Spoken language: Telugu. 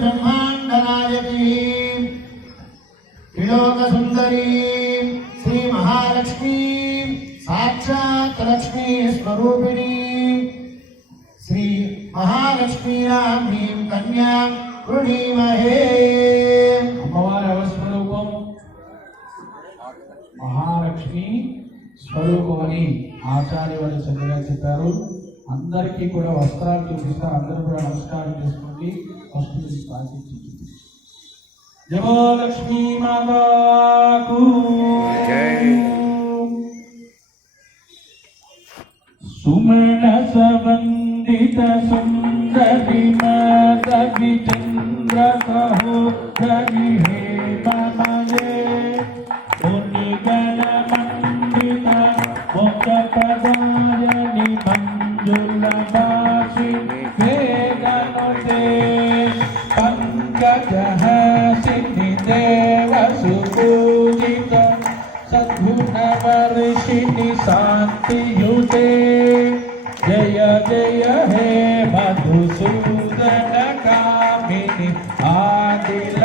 ब्रह्मांड नायकी त्रिलोक सुंदरी श्री महालक्ष्मी साक्षात् लक्ष्मी स्वरूपिणी श्री महालक्ष्मी ह्रीं कन्या वृणीमहे। అమ్మవారి స్వరూపం మహాలక్ష్మి స్వరూపం అని ఆచార్య వారు చక్కగా చెప్పారు. అందరికీ కూడా వస్త్రాలు చూపిస్తారు. అందరూ కూడా నమస్కారం చేసుకోండి. ఫస్ట్ నుంచి పాటించి జయ లక్ష్మీ మాతాకు సుమన సవందిత సుందరి మాధవి చంద్ర సహోదరి హే మమయే ముని గణ మండిత మోక్ష పదాయని మంజుల భాషిణి వేదనుతే పంకజహాసిని దేవ సుపూజిత సద్గుణ వర్షిణి శాంతియుతే జయ జయ హే మధుసూదన కామిని ఆదిల